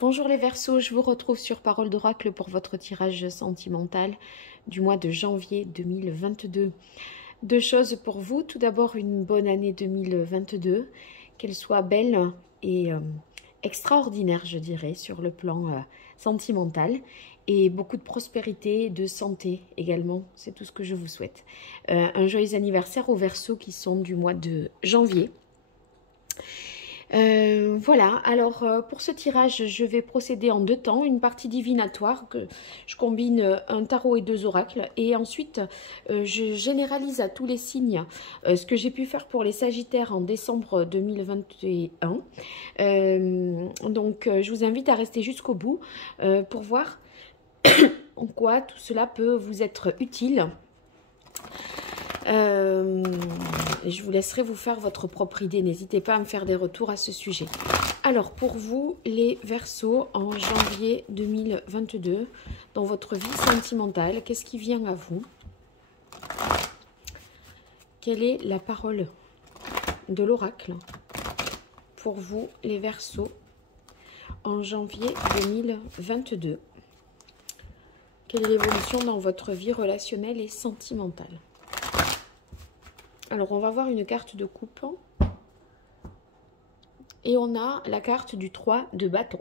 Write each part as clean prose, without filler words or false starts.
Bonjour les Verseaux, je vous retrouve sur Parole d'Oracle pour votre tirage sentimental du mois de janvier 2022. Deux choses pour vous. Tout d'abord, une bonne année 2022, qu'elle soit belle et extraordinaire, je dirais, sur le plan sentimental. Et beaucoup de prospérité et de santé également, c'est tout ce que je vous souhaite. Un joyeux anniversaire aux Verseaux qui sont du mois de janvier. Voilà, alors pour ce tirage, je vais procéder en deux temps. Une partie divinatoire, que je combine un tarot et deux oracles. Et ensuite, je généralise à tous les signes ce que j'ai pu faire pour les Sagittaires en décembre 2021. Je vous invite à rester jusqu'au bout pour voir en quoi tout cela peut vous être utile. Je vous laisserai vous faire votre propre idée. N'hésitez pas à me faire des retours à ce sujet. Alors, pour vous, les Verseaux, en janvier 2022, dans votre vie sentimentale, qu'est-ce qui vient à vous? Quelle est la parole de l'oracle pour vous, les Verseaux, en janvier 2022? Quelle est l'évolution dans votre vie relationnelle et sentimentale? Alors, on va voir une carte de coupe. Et on a la carte du 3 de bâton.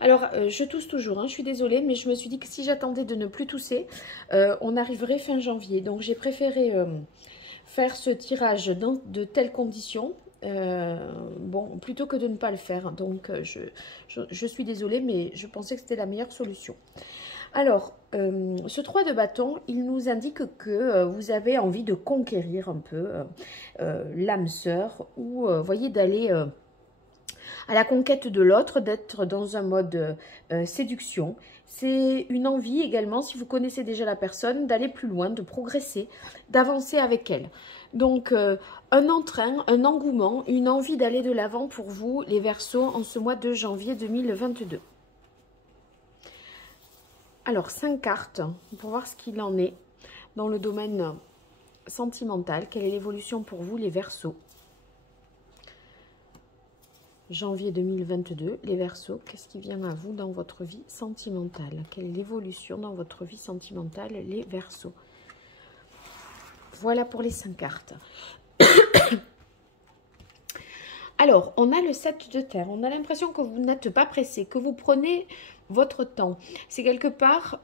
Alors, je tousse toujours, hein, je suis désolée, mais je me suis dit que si j'attendais de ne plus tousser, on arriverait fin janvier. Donc, j'ai préféré faire ce tirage dans de telles conditions. Bon, plutôt que de ne pas le faire. Donc, je suis désolée, mais je pensais que c'était la meilleure solution. Alors, ce 3 de bâton, il nous indique que vous avez envie de conquérir un peu l'âme sœur ou, voyez, d'aller à la conquête de l'autre, d'être dans un mode séduction. C'est une envie également, si vous connaissez déjà la personne, d'aller plus loin, de progresser, d'avancer avec elle. Donc, un entrain, un engouement, une envie d'aller de l'avant pour vous, les Verseaux, en ce mois de janvier 2022. Alors, 5 cartes pour voir ce qu'il en est dans le domaine sentimental. Quelle est l'évolution pour vous, les Verseaux? Janvier 2022, les Verseaux, qu'est-ce qui vient à vous dans votre vie sentimentale? Quelle est l'évolution dans votre vie sentimentale, les Verseaux? Voilà pour les 5 cartes. Alors, on a le 7 de terre. On a l'impression que vous n'êtes pas pressé, que vous prenez votre temps. C'est quelque part,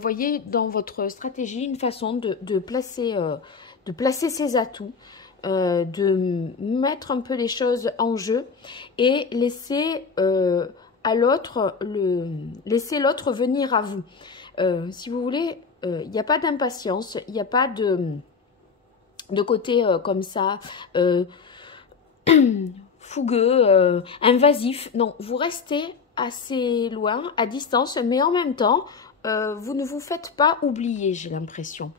voyez, dans votre stratégie, une façon de placer ses atouts, de mettre un peu les choses en jeu et laisser à l'autre, laisser l'autre venir à vous. Si vous voulez, il n'y a pas d'impatience, il n'y a pas de côté comme ça, fougueux, invasif. Non, vous restez assez loin, à distance, mais en même temps, vous ne vous faites pas oublier, j'ai l'impression.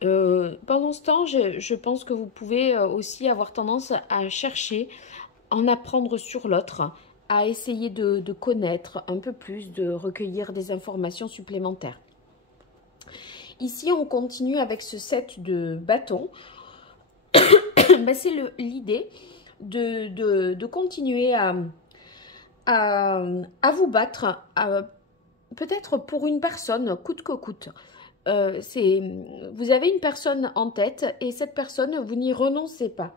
Pendant ce temps, je pense que vous pouvez aussi avoir tendance à chercher, en apprendre sur l'autre, à essayer de connaître un peu plus, de recueillir des informations supplémentaires. Ici, on continue avec ce 7 de bâton. Ben, c'est l'idée de continuer à vous battre, peut-être pour une personne, coûte que coûte. Vous avez une personne en tête et cette personne, vous n'y renoncez pas.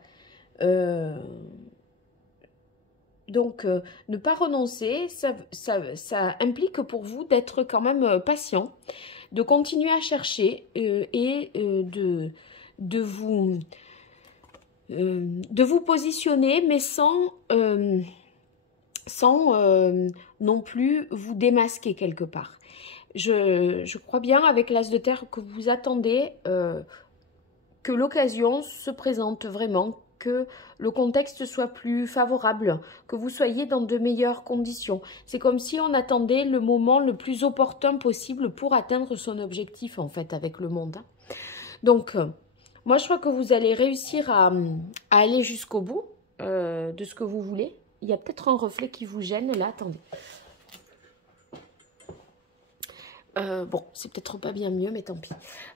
Donc, ne pas renoncer, ça implique pour vous d'être quand même patient, de continuer à chercher et de vous positionner, mais sans non plus vous démasquer quelque part. Je crois bien avec l'As de terre que vous attendez que l'occasion se présente vraiment, que le contexte soit plus favorable, que vous soyez dans de meilleures conditions. C'est comme si on attendait le moment le plus opportun possible pour atteindre son objectif en fait avec le monde. Donc, moi je crois que vous allez réussir à aller jusqu'au bout de ce que vous voulez. Il y a peut-être un reflet qui vous gêne là, attendez. Bon, c'est peut-être pas bien mieux, mais tant pis.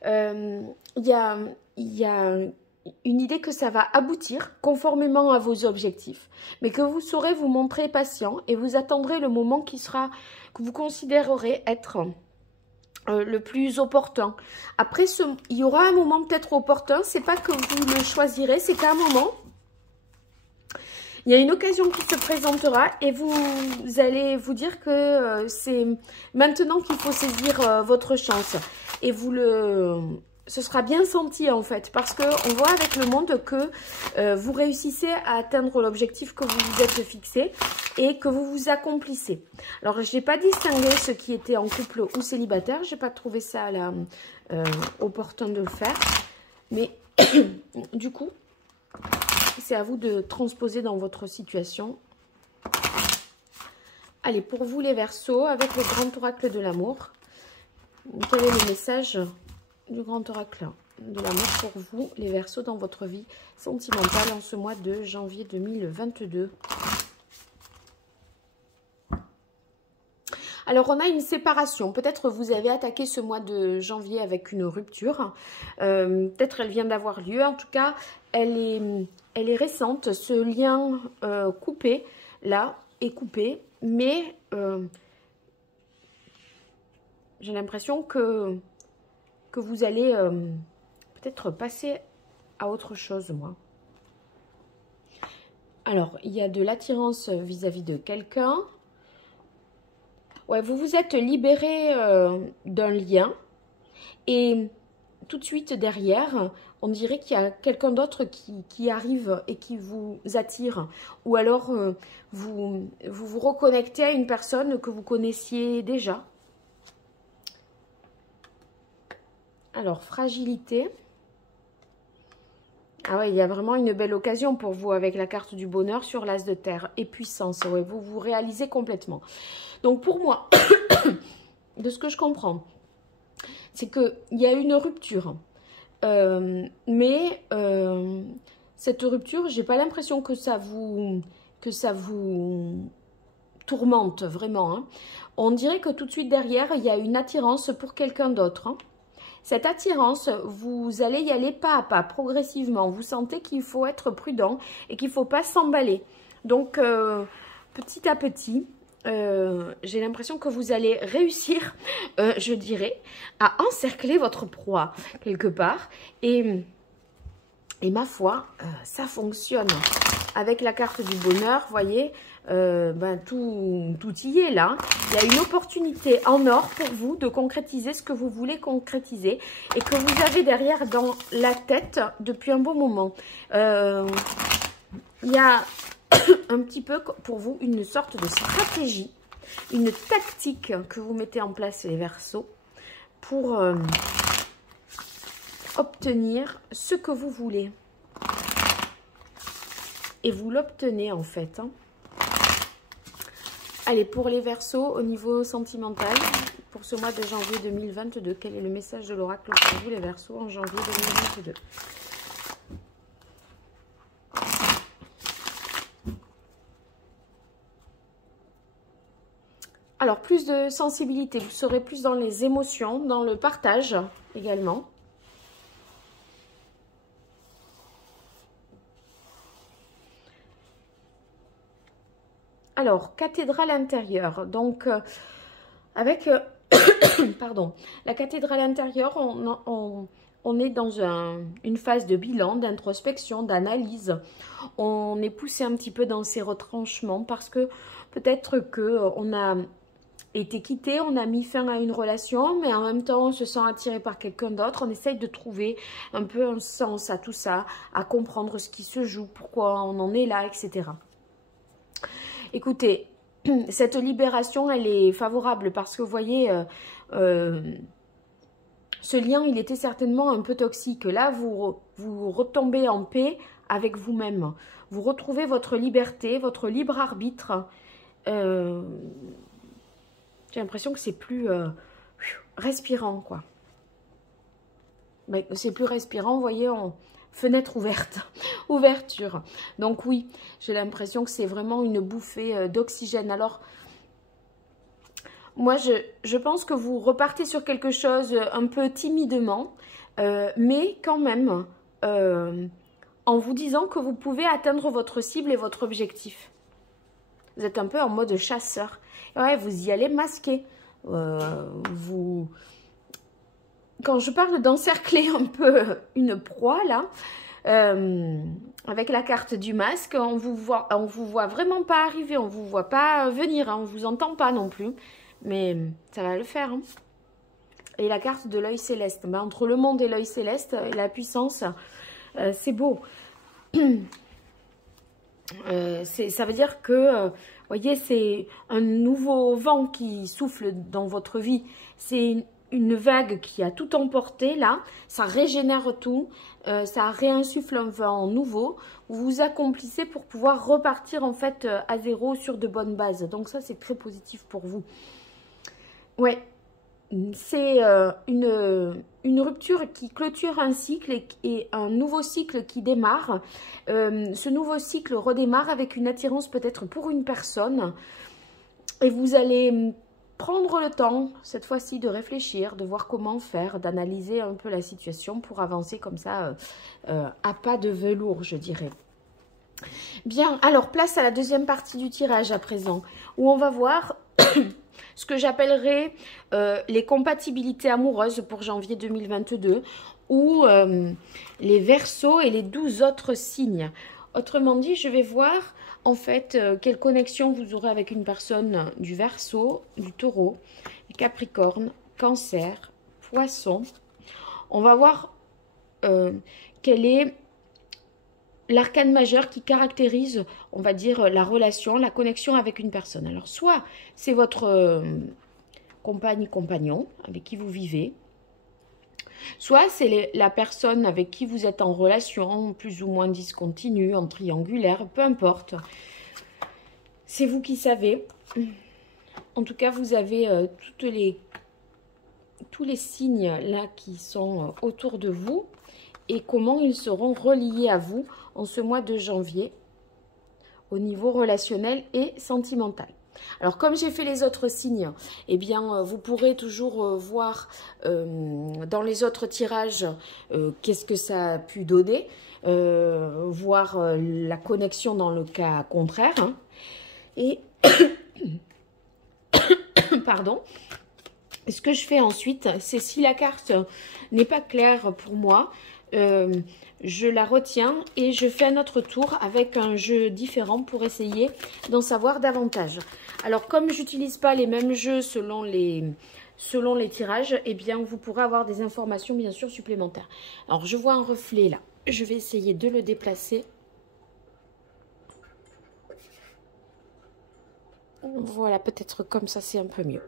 Il y a une idée que ça va aboutir conformément à vos objectifs, mais que vous saurez vous montrer patient et vous attendrez le moment qui sera, que vous considérerez être le plus opportun. Après, il y aura un moment peut-être opportun, c'est pas que vous le choisirez, c'est qu'à un moment, il y a une occasion qui se présentera et vous allez vous dire que c'est maintenant qu'il faut saisir votre chance. Et ce sera bien senti en fait, parce qu'on voit avec le monde que vous réussissez à atteindre l'objectif que vous vous êtes fixé et que vous vous accomplissez. Alors, je n'ai pas distingué ceux qui étaient en couple ou célibataire, je n'ai pas trouvé ça là, opportun de le faire, mais du coup, c'est à vous de transposer dans votre situation. Allez, pour vous les Verseaux, avec le grand oracle de l'amour, quel est le message du grand oracle de l'amour pour vous, les Verseaux, dans votre vie sentimentale en ce mois de janvier 2022? Alors, on a une séparation. Peut-être vous avez attaqué ce mois de janvier avec une rupture. Peut-être elle vient d'avoir lieu. En tout cas, elle est récente. Ce lien coupé, là, est coupé. Mais j'ai l'impression que vous allez peut-être passer à autre chose, moi. Alors, il y a de l'attirance vis-à-vis de quelqu'un. Ouais, vous vous êtes libéré d'un lien et tout de suite derrière, on dirait qu'il y a quelqu'un d'autre qui arrive et qui vous attire. Ou alors, vous reconnectez à une personne que vous connaissiez déjà. Alors, fragilité. Ah ouais, il y a vraiment une belle occasion pour vous avec la carte du bonheur sur l'as de terre. Et puissance, ouais, vous vous réalisez complètement. Donc pour moi, de ce que je comprends, c'est qu'il y a une rupture. Mais cette rupture, j'ai pas l'impression que ça vous tourmente vraiment. Hein. On dirait que tout de suite derrière, il y a une attirance pour quelqu'un d'autre. Hein. Cette attirance, vous allez y aller pas à pas, progressivement. Vous sentez qu'il faut être prudent et qu'il ne faut pas s'emballer. Donc, petit à petit, j'ai l'impression que vous allez réussir, je dirais, à encercler votre proie quelque part. Et ma foi, ça fonctionne. Avec la carte du bonheur, vous voyez, tout y est là. Il y a une opportunité en or pour vous de concrétiser ce que vous voulez concrétiser et que vous avez derrière dans la tête depuis un bon moment. Il y a un petit peu pour vous une sorte de stratégie, une tactique que vous mettez en place les Verseaux pour obtenir ce que vous voulez. Et vous l'obtenez en fait. Hein. Allez, pour les Verseaux, au niveau sentimental, pour ce mois de janvier 2022, quel est le message de l'oracle pour vous les Verseaux en janvier 2022? Alors, plus de sensibilité, vous serez plus dans les émotions, dans le partage également. Alors, cathédrale intérieure. Donc, avec pardon, la cathédrale intérieure, on est dans une phase de bilan, d'introspection, d'analyse. On est poussé un petit peu dans ses retranchements parce que peut-être qu'on a été quitté, on a mis fin à une relation, mais en même temps, on se sent attiré par quelqu'un d'autre. On essaye de trouver un peu un sens à tout ça, à comprendre ce qui se joue, pourquoi on en est là, etc. Écoutez, cette libération, elle est favorable parce que vous voyez, ce lien, il était certainement un peu toxique. Là, vous retombez en paix avec vous-même. Vous retrouvez votre liberté, votre libre arbitre. J'ai l'impression que c'est plus respirant, quoi. C'est plus respirant, vous voyez, fenêtre ouverte, ouverture. Donc oui, j'ai l'impression que c'est vraiment une bouffée d'oxygène. Alors, moi, je pense que vous repartez sur quelque chose un peu timidement, mais quand même, en vous disant que vous pouvez atteindre votre cible et votre objectif. Vous êtes un peu en mode chasseur. Ouais, vous y allez masqué. Quand je parle d'encercler un peu une proie, là, avec la carte du masque, on vous voit vraiment pas arriver, on vous voit pas venir, hein, on vous entend pas non plus. Mais ça va le faire, hein. Et la carte de l'œil céleste. Ben, entre le monde et l'œil céleste et la puissance, c'est beau. Ça veut dire que, voyez, c'est un nouveau vent qui souffle dans votre vie. C'est une vague qui a tout emporté, là. Ça régénère tout. Ça réinsuffle un vent nouveau. Vous vous accomplissez pour pouvoir repartir, en fait, à zéro sur de bonnes bases. Donc ça, c'est très positif pour vous. Ouais. C'est une rupture qui clôture un cycle et un nouveau cycle qui démarre. Ce nouveau cycle redémarre avec une attirance peut-être pour une personne. Et vous allez prendre le temps, cette fois-ci, de réfléchir, de voir comment faire, d'analyser un peu la situation pour avancer comme ça, à pas de velours, je dirais. Bien, alors place à la deuxième partie du tirage à présent, où on va voir ce que j'appellerais les compatibilités amoureuses pour janvier 2022 ou les Verseaux et les 12 autres signes. Autrement dit, je vais voir en fait quelle connexion vous aurez avec une personne du Verseau, du Taureau, du Capricorne, Cancer, Poisson. On va voir quel est l'arcane majeur qui caractérise, on va dire, la relation, la connexion avec une personne. Alors, soit c'est votre compagne, compagnon avec qui vous vivez, soit c'est la personne avec qui vous êtes en relation, plus ou moins discontinue, en triangulaire, peu importe. C'est vous qui savez. En tout cas, vous avez tous les signes là qui sont autour de vous et comment ils seront reliés à vous en ce mois de janvier au niveau relationnel et sentimental. Alors, comme j'ai fait les autres signes, eh bien, vous pourrez toujours voir dans les autres tirages qu'est-ce que ça a pu donner, voir la connexion dans le cas contraire. Hein. Et, pardon, ce que je fais ensuite, c'est si la carte n'est pas claire pour moi, je la retiens et je fais un autre tour avec un jeu différent pour essayer d'en savoir davantage. Alors, comme je n'utilise pas les mêmes jeux selon les tirages, eh bien, vous pourrez avoir des informations, bien sûr, supplémentaires. Alors, je vois un reflet là. Je vais essayer de le déplacer. Voilà, peut-être comme ça, c'est un peu mieux.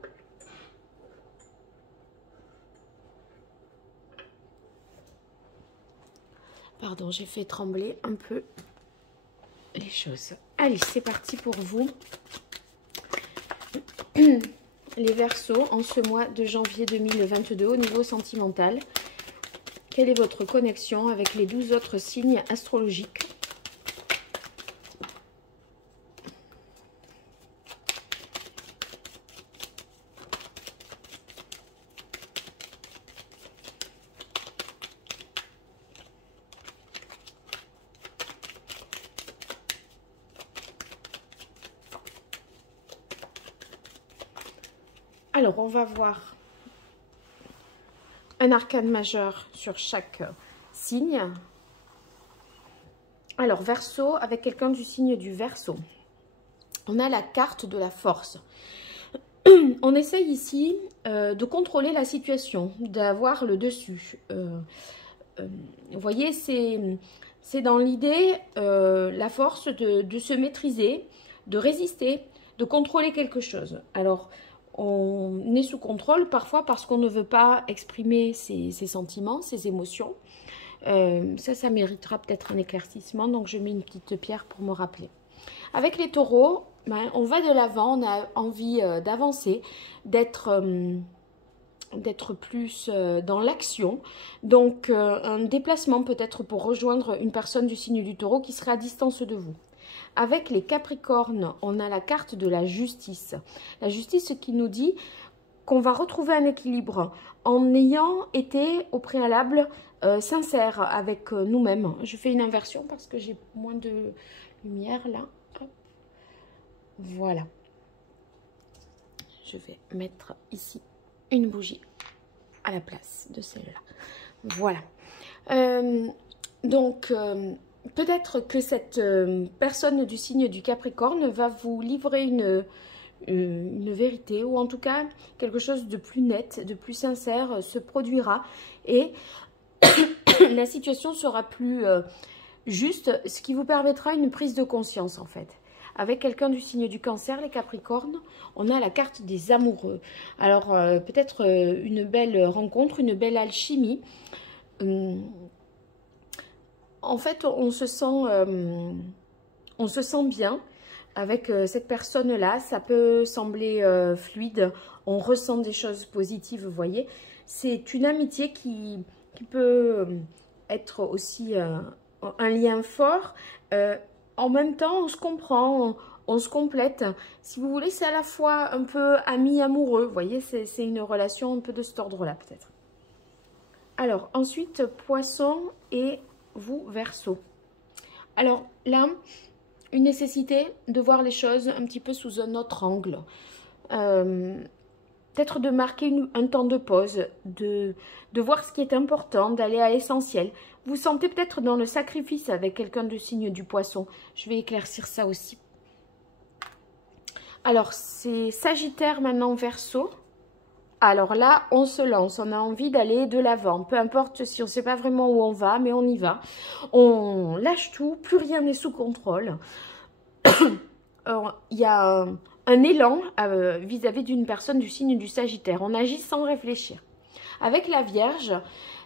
Pardon, j'ai fait trembler un peu les choses. Allez, c'est parti pour vous. Les Verseaux, en ce mois de janvier 2022, au niveau sentimental. Quelle est votre connexion avec les 12 autres signes astrologiques ? Alors, on va voir un arcane majeur sur chaque signe. Alors, Verseau, avec quelqu'un du signe du Verseau. On a la carte de la force. On essaye ici de contrôler la situation, d'avoir le dessus. Vous voyez, c'est dans l'idée, la force de se maîtriser, de résister, de contrôler quelque chose. Alors, on est sous contrôle parfois parce qu'on ne veut pas exprimer ses sentiments, ses émotions. Ça méritera peut-être un éclaircissement, donc je mets une petite pierre pour me rappeler. Avec les taureaux, ben, on va de l'avant, on a envie d'avancer, d'être plus dans l'action. Donc, un déplacement peut-être pour rejoindre une personne du signe du taureau qui serait à distance de vous. Avec les Capricornes, on a la carte de la justice. La justice qui nous dit qu'on va retrouver un équilibre en ayant été au préalable sincères avec nous-mêmes. Je fais une inversion parce que j'ai moins de lumière là. Hop. Voilà. Je vais mettre ici une bougie à la place de celle-là. Voilà. Donc, peut-être que cette personne du signe du Capricorne va vous livrer une vérité, ou en tout cas quelque chose de plus net, de plus sincère se produira, et la situation sera plus juste, ce qui vous permettra une prise de conscience en fait. Avec quelqu'un du signe du Cancer, les Capricornes, on a la carte des amoureux. Alors peut-être une belle rencontre, une belle alchimie. En fait, on se sent bien avec cette personne-là. Ça peut sembler fluide. On ressent des choses positives, vous voyez. C'est une amitié qui peut être aussi un lien fort. En même temps, on se comprend, on se complète. Si vous voulez, c'est à la fois un peu ami amoureux. Vous voyez, c'est une relation un peu de cet ordre-là, peut-être. Alors, ensuite, Poisson et vous, Verseau. Alors là, une nécessité de voir les choses un petit peu sous un autre angle. Peut-être de marquer un temps de pause, de voir ce qui est important, d'aller à l'essentiel. Vous sentez peut-être dans le sacrifice avec quelqu'un du signe du Poisson. Je vais éclaircir ça aussi. Alors, c'est Sagittaire maintenant, Verseau. Alors là, on se lance, on a envie d'aller de l'avant. Peu importe si on ne sait pas vraiment où on va, mais on y va. On lâche tout, plus rien n'est sous contrôle. Il y a un élan vis-à-vis d'une personne du signe du Sagittaire. On agit sans réfléchir. Avec la Vierge,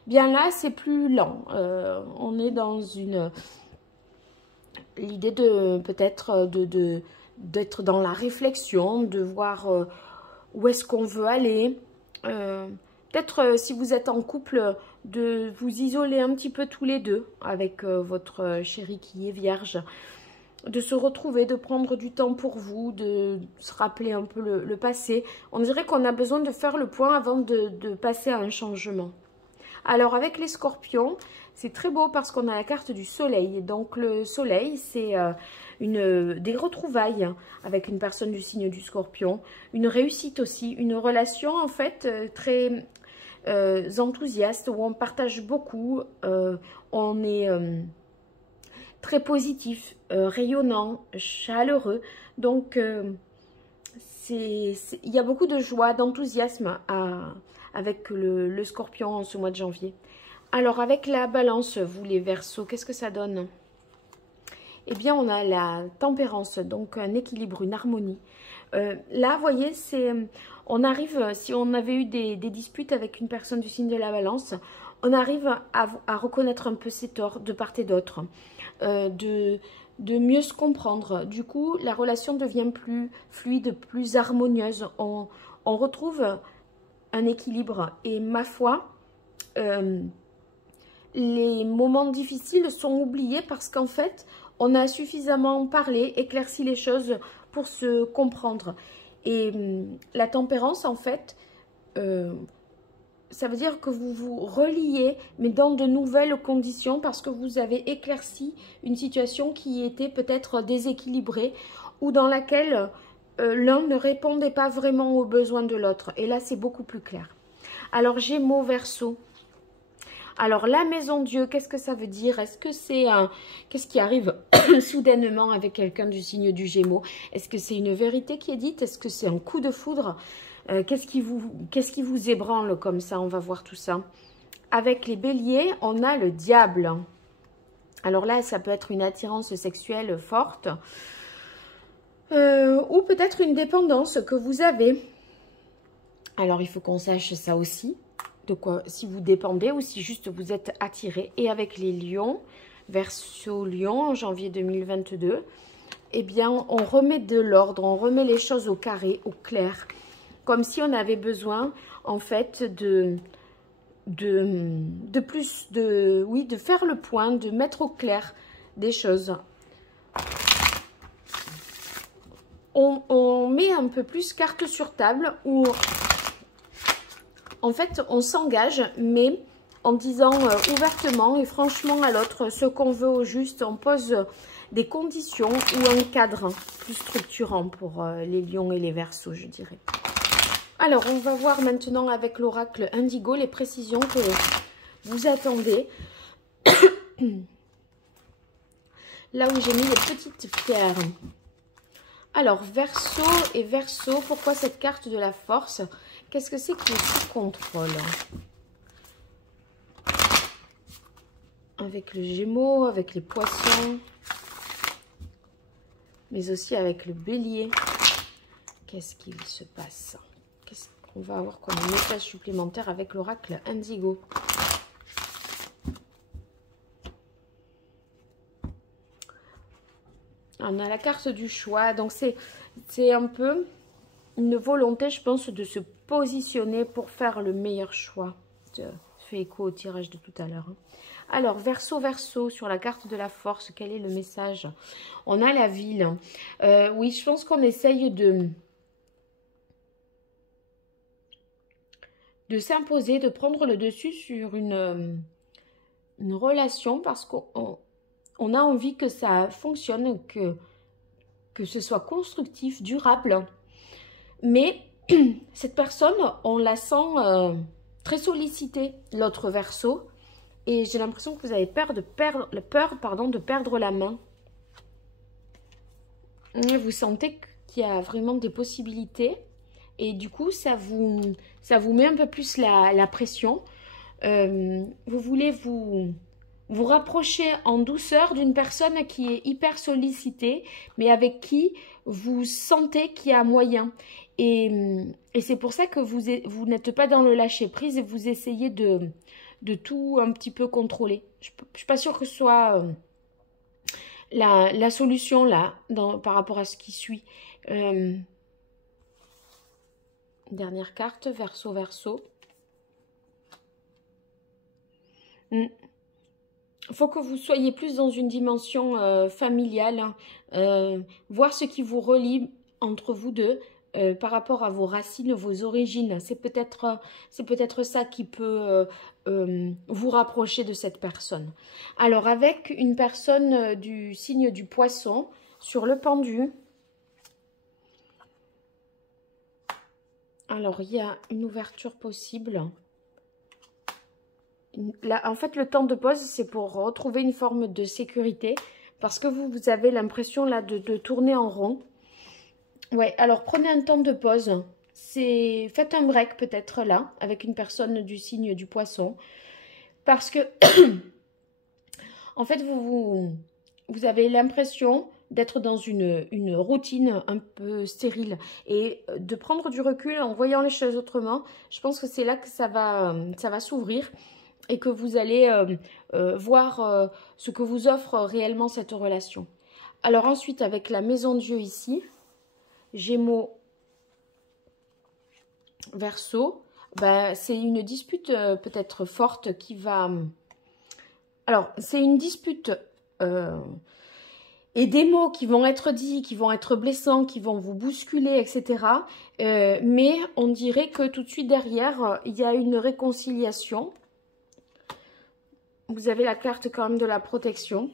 bien là, c'est plus lent. On est dans l'idée de peut-être d'être dans la réflexion, de voir où est-ce qu'on veut aller. Peut-être si vous êtes en couple, de vous isoler un petit peu tous les deux avec votre chéri qui est Vierge. De se retrouver, de prendre du temps pour vous, de se rappeler un peu le passé. On dirait qu'on a besoin de faire le point avant de passer à un changement. Alors avec les Scorpions, c'est très beau parce qu'on a la carte du soleil. Donc le soleil, c'est des retrouvailles avec une personne du signe du Scorpion. Une réussite aussi, une relation en fait très enthousiaste où on partage beaucoup. On est très positif, rayonnant, chaleureux. Donc il y a beaucoup de joie, d'enthousiasme avec le Scorpion en ce mois de janvier. Alors, avec la Balance, vous les Verseaux, qu'est-ce que ça donne? Eh bien, on a la tempérance, donc un équilibre, une harmonie. Là, vous voyez, on arrive, si on avait eu des disputes avec une personne du signe de la Balance, on arrive à reconnaître un peu ses torts de part et d'autre, de mieux se comprendre. Du coup, la relation devient plus fluide, plus harmonieuse. On retrouve un équilibre. Et ma foi, les moments difficiles sont oubliés parce qu'en fait, on a suffisamment parlé, éclairci les choses pour se comprendre. Et la tempérance, en fait, ça veut dire que vous vous reliez, mais dans de nouvelles conditions parce que vous avez éclairci une situation qui était peut-être déséquilibrée ou dans laquelle l'un ne répondait pas vraiment aux besoins de l'autre. Et là, c'est beaucoup plus clair. Alors, Gémeaux, Verseau. Alors, la maison Dieu, qu'est-ce que ça veut dire? Est-ce que c'est qu'est-ce qui arrive soudainement avec quelqu'un du signe du Gémeaux? Est-ce que c'est une vérité qui est dite? Est-ce que c'est un coup de foudre? Qu'est-ce qui vous ébranle comme ça? On va voir tout ça. Avec les béliers, on a le diable. Alors là, ça peut être une attirance sexuelle forte. Ou peut-être une dépendance que vous avez. Alors, il faut qu'on sache ça aussi. De quoi, si vous dépendez ou si juste vous êtes attiré. Et avec les lions, Verseau lion en janvier 2022, eh bien, on remet de l'ordre, on remet les choses au carré, au clair. Comme si on avait besoin, en fait, de faire le point, de mettre au clair des choses. On met un peu plus carte sur table où, en fait, on s'engage, mais en disant ouvertement et franchement à l'autre ce qu'on veut au juste. On pose des conditions ou un cadre plus structurant pour les lions et les verseaux, je dirais. Alors, on va voir maintenant avec l'oracle Indigo les précisions que vous attendez. Là où j'ai mis les petites pierres. Alors, Verseau et Verseau, pourquoi cette carte de la force? Qu'est-ce que c'est qui est sous contrôle? Avec le Gémeaux, avec les Poissons, mais aussi avec le Bélier. Qu'est-ce qu'il se passe? Qu'est-ce qu'on va avoir comme message supplémentaire avec l'oracle Indigo? On a la carte du choix, donc c'est un peu une volonté, je pense, de se positionner pour faire le meilleur choix. Je fais écho au tirage de tout à l'heure. Alors, Verseau, Verseau, sur la carte de la force, quel est le message? On a la ville. Oui, je pense qu'on essaye de s'imposer, de prendre le dessus sur une relation parce qu'on a envie que ça fonctionne, que ce soit constructif, durable. Mais cette personne, on la sent très sollicitée, l'autre Verseau. Et j'ai l'impression que vous avez peur de perdre la main. Et vous sentez qu'il y a vraiment des possibilités. Et du coup, ça vous met un peu plus la pression. Vous voulez vous rapprocher en douceur d'une personne qui est hyper sollicitée, mais avec qui vous sentez qu'il y a moyen. Et c'est pour ça que vous n'êtes pas dans le lâcher-prise et vous essayez de tout un petit peu contrôler. Je ne suis pas sûre que ce soit la solution là, par rapport à ce qui suit. Dernière carte, Verseau, Verseau. Il faut que vous soyez plus dans une dimension familiale, voir ce qui vous relie entre vous deux par rapport à vos racines, vos origines. C'est peut-être ça qui peut vous rapprocher de cette personne. Alors, avec une personne du signe du Poisson sur le pendu, alors il y a une ouverture possible. Là, en fait, le temps de pause, c'est pour retrouver une forme de sécurité parce que vous avez l'impression là de tourner en rond. Ouais, alors prenez un temps de pause. Faites un break peut-être là avec une personne du signe du Poisson parce que en fait, vous avez l'impression d'être dans une routine un peu stérile et de prendre du recul en voyant les choses autrement. Je pense que c'est là que ça va s'ouvrir. Et que vous allez voir ce que vous offre réellement cette relation. Alors ensuite, avec la maison Dieu ici, Gémeaux, Verseau, ben, c'est une dispute peut-être forte qui va... Alors, c'est une dispute et des mots qui vont être dits, qui vont être blessants, qui vont vous bousculer, etc. Mais on dirait que tout de suite derrière, il y a une réconciliation. Vous avez la carte quand même de la protection.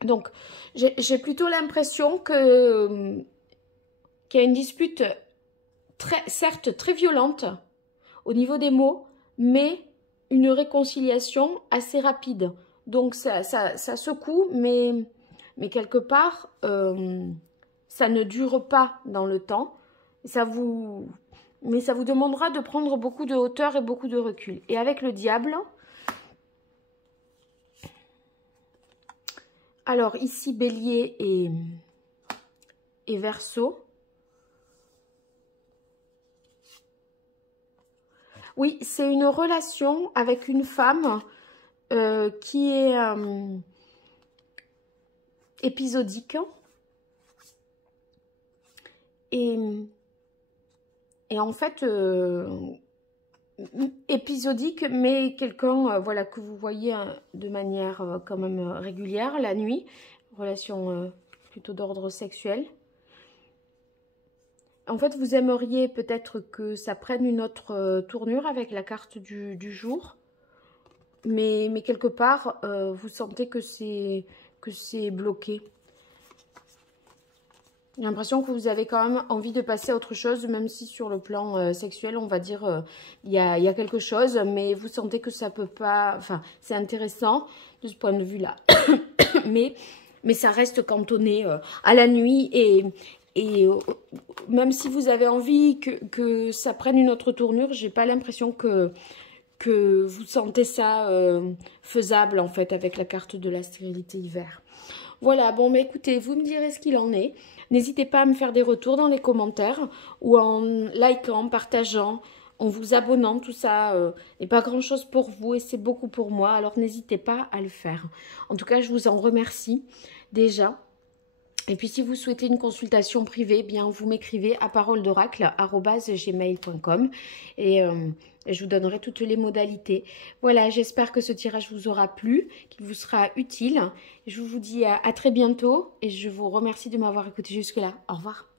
Donc, j'ai plutôt l'impression qu'il y a une dispute certes très violente au niveau des mots, mais une réconciliation assez rapide. Donc, ça secoue, mais quelque part, ça ne dure pas dans le temps. Mais ça vous demandera de prendre beaucoup de hauteur et beaucoup de recul. Et avec le diable... Alors, ici, Bélier et Verseau. Oui, c'est une relation avec une femme qui est épisodique. Et en fait... épisodique, mais quelqu'un voilà, que vous voyez de manière quand même régulière la nuit, relation plutôt d'ordre sexuel. En fait, vous aimeriez peut-être que ça prenne une autre tournure avec la carte du jour. mais quelque part, vous sentez que c'est bloqué. J'ai l'impression que vous avez quand même envie de passer à autre chose, même si sur le plan sexuel, on va dire, il y a quelque chose, mais vous sentez que ça peut pas... Enfin, c'est intéressant de ce point de vue-là, mais ça reste cantonné à la nuit et même si vous avez envie que ça prenne une autre tournure, j'ai pas l'impression que vous sentez ça faisable en fait avec la carte de la stérilité hiver. Voilà, bon, mais écoutez, vous me direz ce qu'il en est. N'hésitez pas à me faire des retours dans les commentaires ou en likant, partageant, en vous abonnant. Tout ça n'est pas grand-chose pour vous et c'est beaucoup pour moi. Alors, n'hésitez pas à le faire. En tout cas, je vous en remercie déjà. Et puis, si vous souhaitez une consultation privée, eh bien, vous m'écrivez à paroledoracle@gmail.com et je vous donnerai toutes les modalités. Voilà, j'espère que ce tirage vous aura plu, qu'il vous sera utile. Je vous dis à très bientôt et je vous remercie de m'avoir écouté jusque-là. Au revoir.